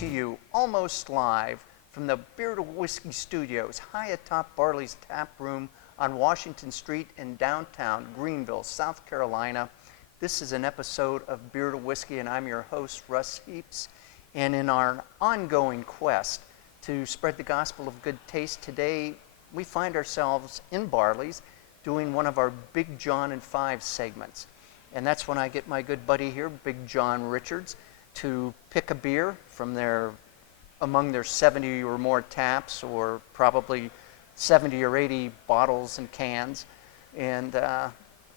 to you almost live from the Beer to Whiskey Studios, high atop Barley's Tap Room on Washington Street in downtown Greenville, South Carolina. This is an episode of Beer to Whiskey, and I'm your host, Russ Heaps. And in our ongoing quest to spread the gospel of good taste, today we find ourselves in Barley's doing one of our Big Jon and 5 segments. And that's when I get my good buddy here, Big Jon Richards, to pick a beer from among their 70 or more taps, or probably 70 or 80 bottles and cans. And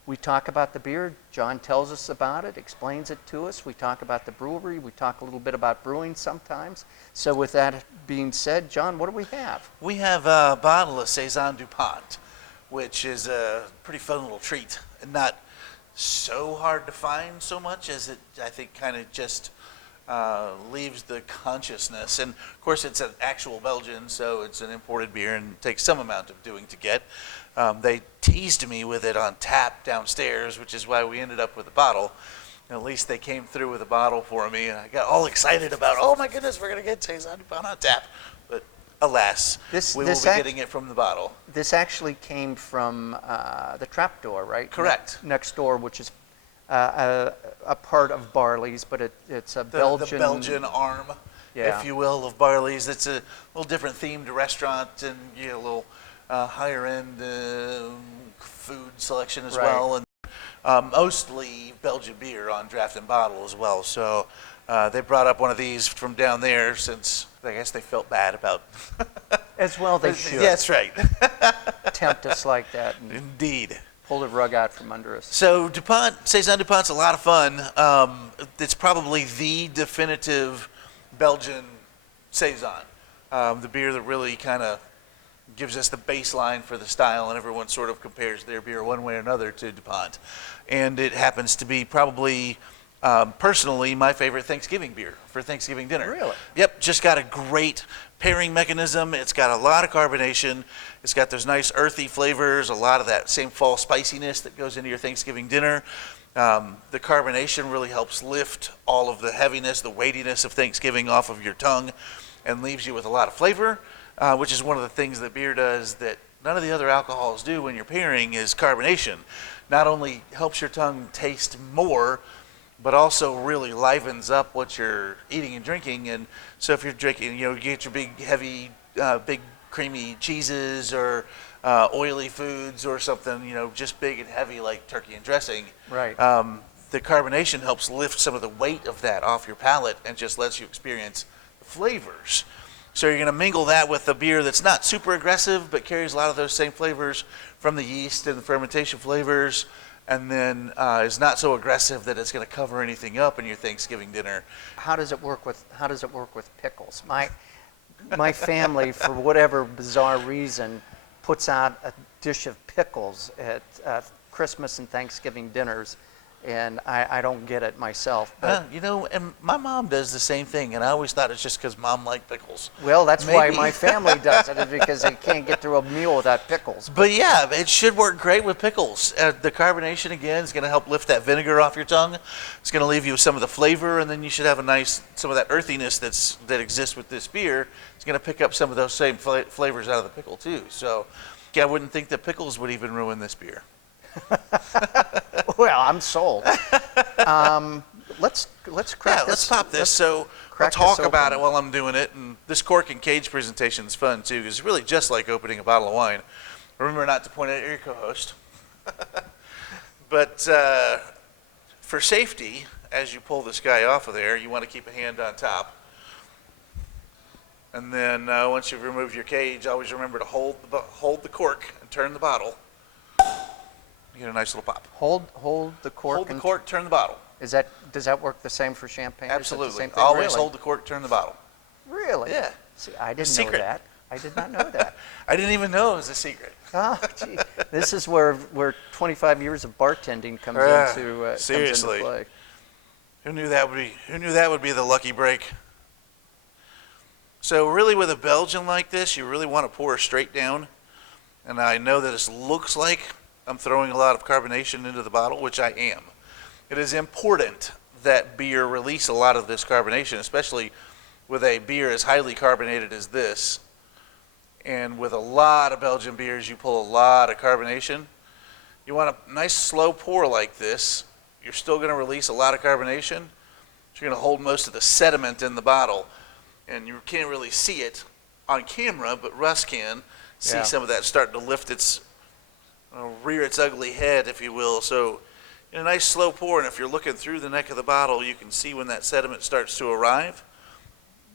we talk about the beer. Jon tells us about it, explains it to us. We talk about the brewery. We talk a little bit about brewing sometimes. So with that being said, Jon, what do we have? We have a bottle of Saison Dupont, which is a pretty fun little treat, and not so hard to find so much as it, I think, kind of just leaves the consciousness. And of course it's an actual Belgian, so it's an imported beer and takes some amount of doing to get. They teased me with it on tap downstairs, which is why we ended up with a bottle. And at least they came through with a bottle for me, and I got all excited about, oh my goodness, we're going to get Saison Dupont on tap. But alas, we will be getting it from the bottle. This actually came from the Trapdoor, right? Correct. Next door, which is a part of Barley's, but it's a Belgian... The Belgian arm, if you will, of Barley's. It's a little different themed restaurant, and you get a little higher end food selection as well, and mostly Belgian beer on draft and bottle as well. So they brought up one of these from down there, since I guess they felt bad about as well they should. Yeah, that's right. Tempt us like that. Indeed. Pull the rug out from under us. So Saison Dupont's a lot of fun. It's probably the definitive Belgian Saison. The beer that really kind of gives us the baseline for the style, and everyone sort of compares their beer one way or another to Dupont. And it happens to be probably, personally, my favorite Thanksgiving beer for Thanksgiving dinner. Really? Yep, just got a great pairing mechanism. It's got a lot of carbonation. It's got those nice earthy flavors, a lot of that same fall spiciness that goes into your Thanksgiving dinner. The carbonation really helps lift all of the heaviness, the weightiness of Thanksgiving off of your tongue, and leaves you with a lot of flavor, which is one of the things that beer does that none of the other alcohols do when you're pairing, is carbonation. Not only helps your tongue taste more, but also really livens up what you're eating and drinking. And so if you're drinking, you get your big, heavy, big creamy cheeses or oily foods or something, just big and heavy like turkey and dressing. Right. The carbonation helps lift some of the weight of that off your palate and just lets you experience the flavors. So you're going to mingle that with a beer that's not super aggressive, but carries a lot of those same flavors from the yeast and the fermentation flavors, and then is not so aggressive that it's going to cover anything up in your Thanksgiving dinner. How does it work with pickles? My family, for whatever bizarre reason, puts out a dish of pickles at Christmas and Thanksgiving dinners, and I don't get it myself. But and my mom does the same thing, and I always thought it's just because Mom liked pickles. Well, that's why my family does it, is because they can't get through a meal without pickles. But yeah, it should work great with pickles. The carbonation, again, is going to help lift that vinegar off your tongue. It's going to leave you with some of the flavor, and then you should have some of that earthiness that exists with this beer. It's going to pick up some of those same flavors out of the pickle too. So I wouldn't think that pickles would even ruin this beer. Well, I'm sold. Let's crack this. Let's pop this. So I'll talk about it while I'm doing it. And this cork and cage presentation is fun too, because it's really just like opening a bottle of wine. Remember not to point at your co-host. But for safety, as you pull this guy off of there, you want to keep a hand on top. And then once you've removed your cage, always remember to hold the cork and turn the bottle. You get a nice little pop. Hold the cork. Hold the cork, turn the bottle. Does that work the same for champagne? Absolutely. Same thing? Always Really? hold the cork, turn the bottle. Really? Yeah. See, I didn't know that. I did not know that. I didn't even know it was a secret. Oh, gee. This is where 25 years of bartending comes into play. Who knew that would be the lucky break? So really, with a Belgian like this, you really want to pour straight down. And I know that this looks like I'm throwing a lot of carbonation into the bottle, which I am. It is important that beer release a lot of this carbonation, especially with a beer as highly carbonated as this, and with a lot of Belgian beers, you pull a lot of carbonation. You want a nice slow pour like this. You're still going to release a lot of carbonation. You're going to hold most of the sediment in the bottle, and you can't really see it on camera, but Russ can see some of that starting to lift its, rear its ugly head, if you will. So in a nice slow pour, and if you're looking through the neck of the bottle, you can see when that sediment starts to arrive.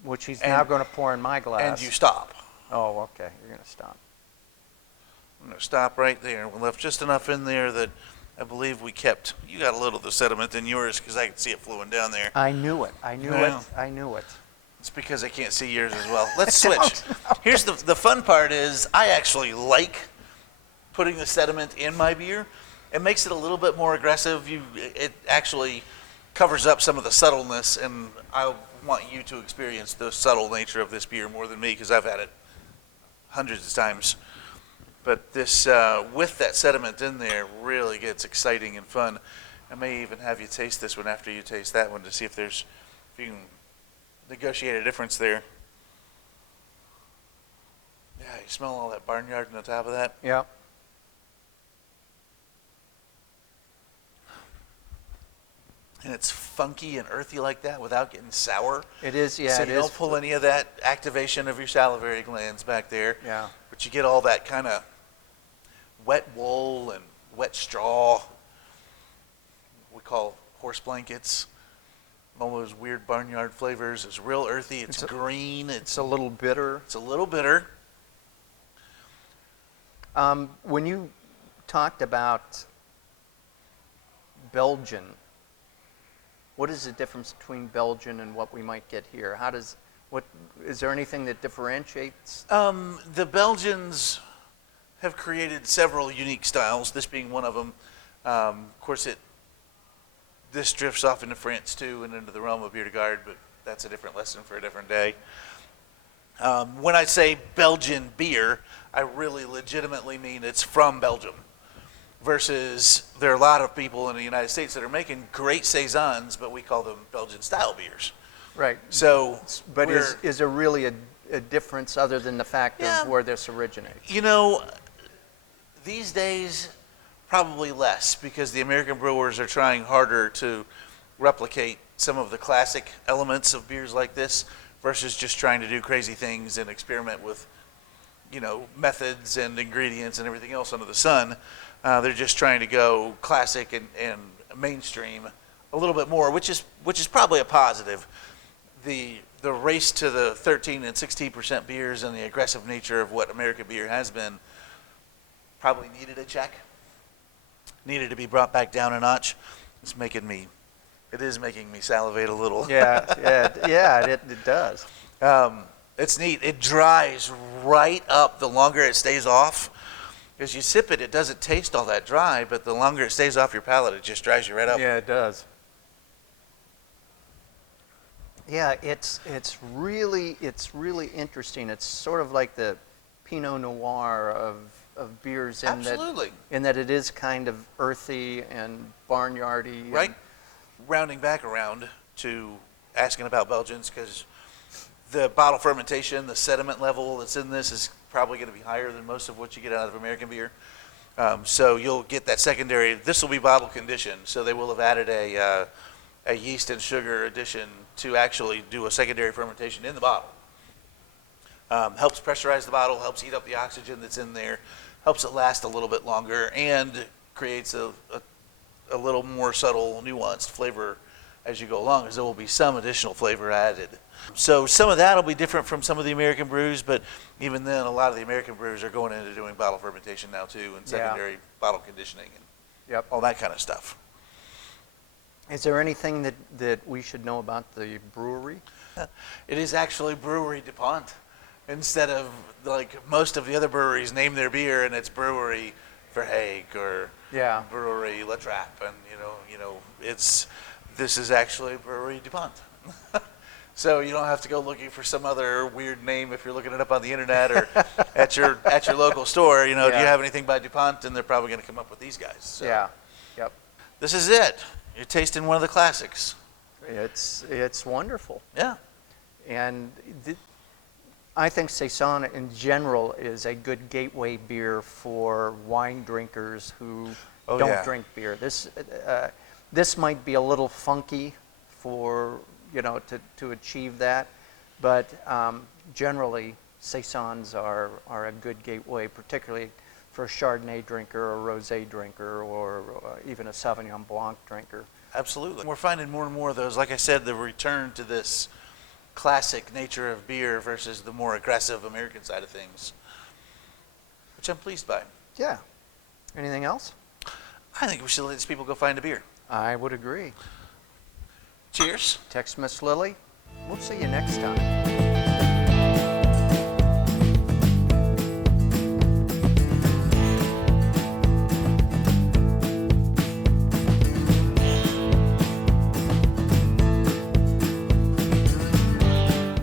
Which he's now going to pour in my glass. And you stop. Oh, okay. You're going to stop. I'm going to stop right there. We left just enough in there that I believe we kept. You got a little of the sediment in yours because I could see it flowing down there. I knew it. I knew it. I knew it. It's because I can't see yours as well. Let's switch. Here's the fun part is I actually like putting the sediment in my beer. It makes it a little bit more aggressive. It actually covers up some of the subtleness, and I want you to experience the subtle nature of this beer more than me because I've had it hundreds of times. But this, with that sediment in there, really gets exciting and fun. I may even have you taste this one after you taste that one to see if you can negotiate a difference there. Yeah, you smell all that barnyard on the top of that? Yeah. And it's funky and earthy like that without getting sour. It is, yeah. So it you is. don't pull any of that activation of your salivary glands back there. Yeah. But you get all that kind of wet wool and wet straw, we call horse blankets, all those weird barnyard flavors. It's real earthy. It's green. It's a little bitter. It's a little bitter. When you talked about Belgian, what is the difference between Belgian and what we might get here? Is there anything that differentiates? The Belgians have created several unique styles, this being one of them. Of course, this drifts off into France too and into the realm of bière de garde, but that's a different lesson for a different day. When I say Belgian beer, I really legitimately mean it's from Belgium. Versus there are a lot of people in the United States that are making great saisons, but we call them Belgian style beers. Right. So, but is there really a difference other than the fact of where this originates? You know, these days, probably less because the American brewers are trying harder to replicate some of the classic elements of beers like this versus just trying to do crazy things and experiment with, methods and ingredients and everything else under the sun. They're just trying to go classic and mainstream a little bit more, which is probably a positive. The race to the 13 and 16% beers and the aggressive nature of what American beer has been probably needed a check. Needed to be brought back down a notch. It is making me salivate a little. It does. It's neat. It dries right up the longer it stays off. As you sip it, it doesn't taste all that dry, but the longer it stays off your palate, it just dries you right up. Yeah, it does. Yeah, it's really interesting. It's sort of like the Pinot Noir of beers in Absolutely. that it is kind of earthy and barnyardy. Right. Rounding back around to asking about Belgians, because the bottle fermentation, the sediment level that's in this is probably going to be higher than most of what you get out of American beer. So you'll get that secondary. This will be bottle conditioned, so they will have added a yeast and sugar addition to actually do a secondary fermentation in the bottle. Helps pressurize the bottle, helps heat up the oxygen that's in there, helps it last a little bit longer, and creates a little more subtle, nuanced flavor as you go along, as there will be some additional flavor added. So some of that will be different from some of the American brews, but even then, a lot of the American brews are going into doing bottle fermentation now too, and secondary bottle conditioning and all that kind of stuff. Is there anything that we should know about the brewery? It is actually Brewery Dupont, instead of like most of the other breweries name their beer and it's Brewery Verhaeghe or Brewery La Trappe, and this is actually Brewery Dupont. So you don't have to go looking for some other weird name if you're looking it up on the internet or at your local store. Do you have anything by DuPont? And they're probably going to come up with these guys. So. Yeah. Yep. This is it. You're tasting one of the classics. It's wonderful. Yeah. And I think Saison in general is a good gateway beer for wine drinkers who Oh, don't yeah. drink beer. This might be a little funky for, to achieve that, but generally Saisons are a good gateway, particularly for a Chardonnay drinker or a Rosé drinker or even a Sauvignon Blanc drinker. Absolutely. We're finding more and more of those. Like I said, the return to this classic nature of beer versus the more aggressive American side of things, which I'm pleased by. Yeah. Anything else? I think we should let these people go find a beer. I would agree. Cheers. Text Miss Lily. We'll see you next time.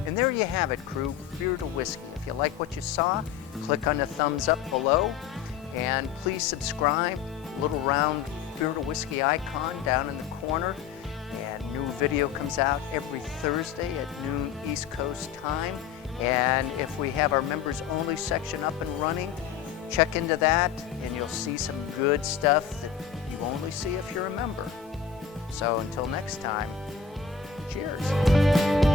And there you have it, crew. Beer to whiskey. If you like what you saw, click on the thumbs up below. And please subscribe. Little round Beer to Whiskey icon down in the corner. And new video comes out every Thursday at noon East Coast time. And if we have our members only section up and running, check into that and you'll see some good stuff that you only see if you're a member. So until next time, cheers.